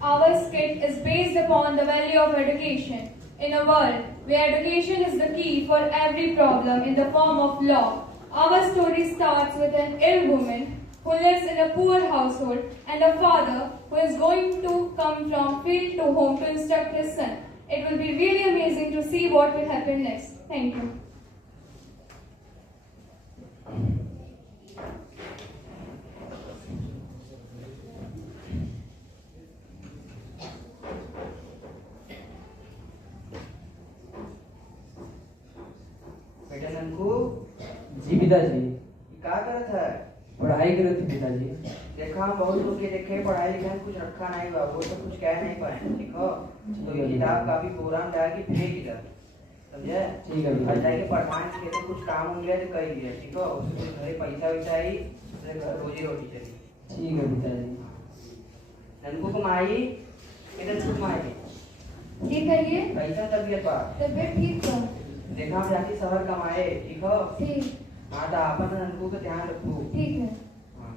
Our skit is based upon the value of education. In a world where education is the key for every problem in the form of law, our story starts with an ill woman who lives in a poor household and a father who is going to come from field to home to instruct his son. It will be really amazing to see what will happen next. Thank you. बेटा ननकू जी पिताजी। क्या करत है? पढ़ाई करे थे पिताजी। देखा हम बहुत लोग के देखे पढ़ाई लिखाई में कुछ रखा नहीं हुआ, वो सब कुछ कह नहीं पाए। देखो तो ये किताब काफी पुरान था कि फेंक इधर, समझे? ठीक है और जाके प्रधान जी कहते कुछ काम हो गया तो कर लिया, ठीक है? उससे घरे पैसा वैसा आई, उससे रोजी रोटी चली। ठीक है पिताजी। ननकू को माई इधर कुछ माई ये कहिए। कैसा तबीयत बा? तबियत ठीक है। देखा हम जाके शहर कमाए, ठीक है? ठीक। हाँ तो आपन ननकू का ध्यान रखो। ठीक है। हाँ।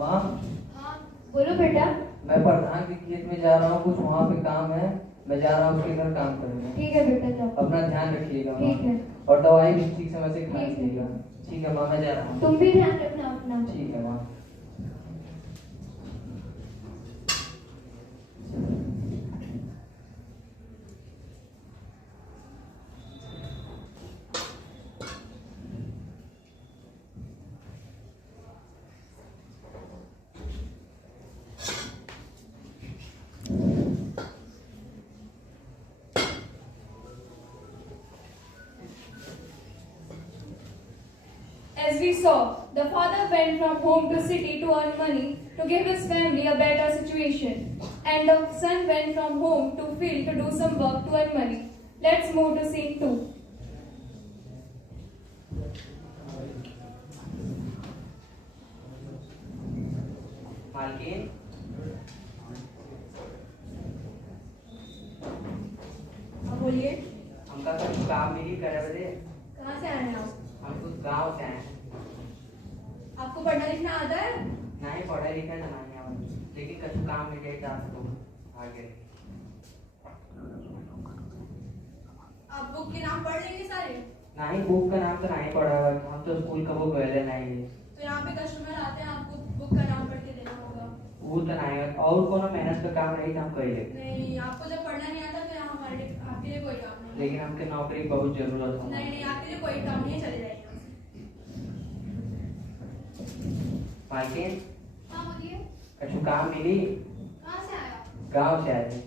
माँ, हाँ बोलो बेटा। मैं प्रधान के खेत में जा रहा हूँ, कुछ वहाँ पे काम है, मैं जा रहा हूँ उसके घर काम करने। ठीक है बेटा जाओ। अपना ध्यान रखिएगा माँ। ठीक है। और दवाई भी ठीक समय से ठीक है। खाइएगा। ठीक है माँ, मैं जा रहा हूँ। तुम भी ध्यान रखना अपना। ठीक है माँ। As we saw, the father went from home to city to earn money to give his family a better situation. And the son went from home to field to do some work to earn money. Let's move to scene 2. मालकिन बोलिए। हमका कुछ काम मिली करे बदे। कहाँ से आए हैं आप? हम कुछ गांव से आए हैं। आपको पढ़ना लिखना आता है? नहीं पढ़े लिखे तो नहीं है, लेकिन कुछ काम मिल जाए आपको आगे। आप बुक के नाम पढ़ लेंगे सारे? नहीं बुक का नाम तो नहीं पढ़ा हुआ, हम तो स्कूल का वो गए नहीं है। तो यहाँ पे कस्टमर आते हैं, आपको बुक का नाम पढ़ के देना होगा। वो तो नहीं है, और कोनो मेहनत का काम रही तो हम कर ले। नहीं, आपको जब पढ़ना नहीं आता तो यहाँ हमारे आपके लिए कोई काम नहीं। लेकिन हमके नौकरी बहुत जरूरत है। नहीं, आपके लिए कोई काम नहीं, चले जाइए। मालकिन हाँ बोलिए। कुछ काम मिली? कहाँ से आया? गांव से आए थे।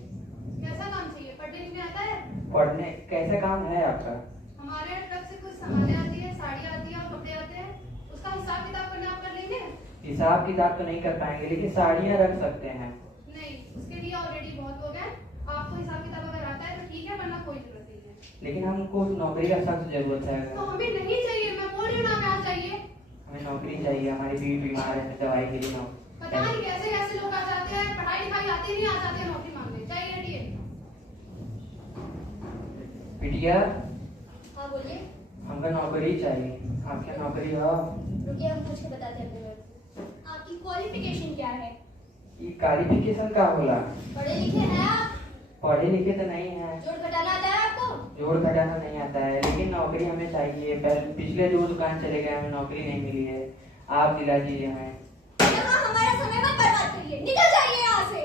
कैसा काम चाहिए? पढ़ने लिखने आता है? पढ़ने कैसा काम है आपका? हमारे तरफ से कुछ सामानें आती है, साड़ी आती है और कपड़े आते हैं, उसका हिसाब किताब करना आप कर लेंगे? हिसाब किताब तो नहीं कर पाएंगे, लेकिन साड़ियाँ रख सकते हैं। नहीं, उसके लिए ऑलरेडी बहुत लोग हैं। आपको हिसाब किताब अगर आता है तो ठीक है, वरना कोई जरूरत नहीं है। लेकिन हमको नौकरी का सख्त जरूरत है। तो हमें नहीं चाहिए, मैं बोल रही हूँ ना, क्या चाहिए? हमें नौकरी चाहिए, हमारी बीवी बीमार है, दवाई के लिए पता नहीं कैसे कैसे लोग आ जाते हैं, पढ़ाई लिखाई आती नहीं, आ जाते हैं नौकरी मांगने। चाहिए हटिए। बिटिया हाँ बोलिए। हमको नौकरी चाहिए, आपके नौकरी हो? रुकिए, हम पूछ के बताते हैं अपने। आपकी क्वालिफिकेशन क्या है? ये क्वालिफिकेशन का होला? पढ़े लिखे हैं आप? पढ़े लिखे तो नहीं है। जोड़ घटाना आता है आपको? जोड़ घटाना नहीं आता है, लेकिन नौकरी हमें चाहिए। पिछले 2 दुकान चले गए, हमें नौकरी नहीं मिली है, आप दिला दीजिए हमें। यहाँ हमारा समय मत बर्बाद करिए, निकल जाइए यहाँ से।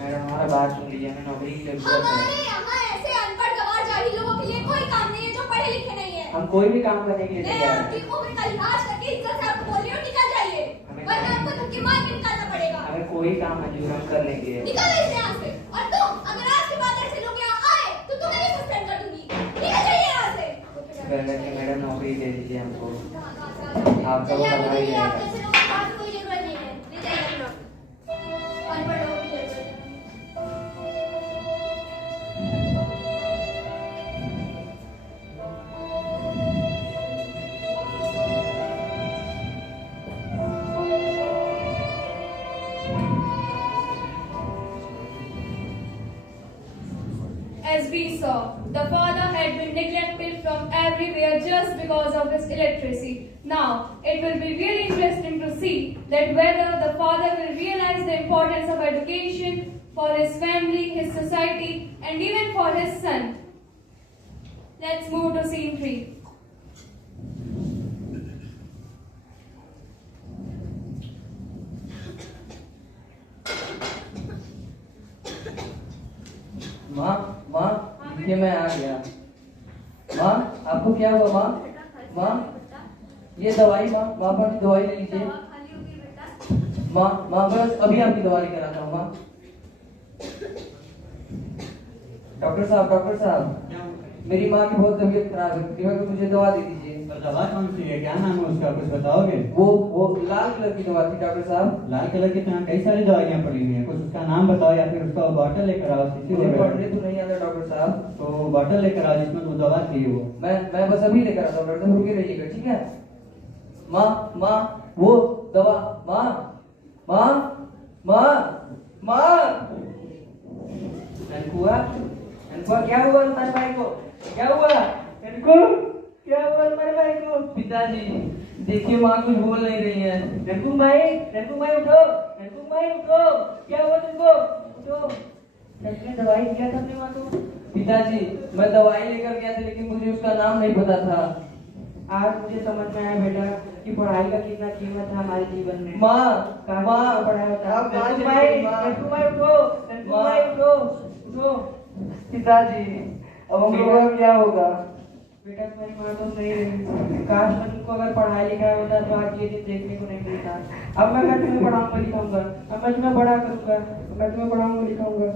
मैडम हमारा बात सुन लीजिए, हमें नौकरी की जरूरत हमारे है। यहाँ ऐसे अनपढ़ गंवार जाहिल लोगों के लिए कोई काम नहीं है जो पढ़े लिखे नहीं है। हम कोई भी काम करने के लिए मैं तैयार आपकी हैं। उम्र का लिहाज करके इज्जत से आपको बोल रही हूँ, निकल जाइए, वरना आपको धक्के मार के निकालना पड़ेगा। हमें कोई काम मंजूर हम कर लेंगे। निकल इस यहाँ से। और तुम अगर आज के बाद ऐसे लोग यहाँ आए तो तुम्हें भी सस्पेंड कर दूंगी। निकल जाइए यहाँ से। मैडम नौकरी दे दीजिए हमको। आपका वो करना ही है। आप जैसे लोगों की बात की कोई जरूरत नहीं है, ले जाइए अपना। अनपढ़ लोगों की जरूरत है। As we saw, the father had been neglected from everywhere there just because of his illiteracy. Now, it will be really interesting to see that whether the father will realize the importance of education for his family, his society, and even for his son. Let's move to scene 3. माँ माँ देखिए मैं आ गया। माँ आपको क्या हुआ माँ? माँ ये दवाई माँ अपनी दवाई ले लीजिए। माँ बस अभी आपकी दवा लेकर आता हूँ माँ। डॉक्टर साहब मेरी माँ की बहुत तबीयत खराब है, कृपया कर मुझे दवा दे दीजिए। तो दवा कौन सी है, क्या नाम है उसका, कुछ बताओगे? वो लाल कलर की दवा थी डॉक्टर साहब। लाल कलर की? यहाँ कई सारी दवाइयाँ पड़ी हुई हैं, कुछ उसका नाम बताओ या फिर उसका बॉटल लेकर आओ। मुझे पढ़ने तो नहीं आता डॉक्टर साहब। तो बॉटल लेकर आओ जिसमें वो दवा थी। वो मैं बस अभी लेकर आता हूँ डॉक्टर साहब, रुके रहिएगा ठीक है। माँ वो दवा। माँ अनकुआ क्या हुआ तुम्हारे भाई को? क्या हुआ तुम्हारे भाई को? पिताजी देखिए माँ कुछ बोल नहीं रही है। ननकू माई उठो। क्या हुआ तुमको? उठो। दवाई दिया था अपने माँ को? पिताजी मैं दवाई लेकर गया था लेकिन मुझे उसका नाम नहीं पता था। आज मुझे समझ में आया बेटा कि पढ़ाई का कितना कीमत है हमारे जीवन में। माँ पढ़ाई होता उठो। पिताजी अब हम लोगों का क्या होगा? बेटा तुम्हारी माँ तो नहीं रही, काश मैं तुमको अगर पढ़ाई लिखाया होता तो आज ये दिन देखने को नहीं मिलता। अब मैं तुम्हें पढ़ाऊंगा लिखाऊंगा, अब मैं तुम्हें बड़ा करूंगा, मैं तुम्हें पढ़ाऊंगा लिखाऊंगा।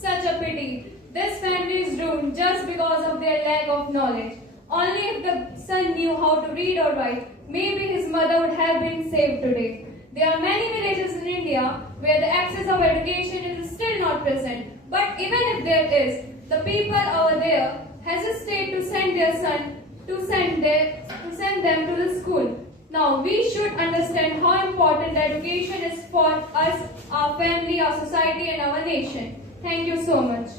Such a pity. This family is doomed just because of their lack of knowledge. Only if the son knew how to read or write, maybe his mother would have been saved today. There are many villages in India where the access of education is still not present. But even if there is, the people over there hesitate to send their son to send them to the school. Now we should understand how important education is for us, our family, our society, and our nation. Thank you so much.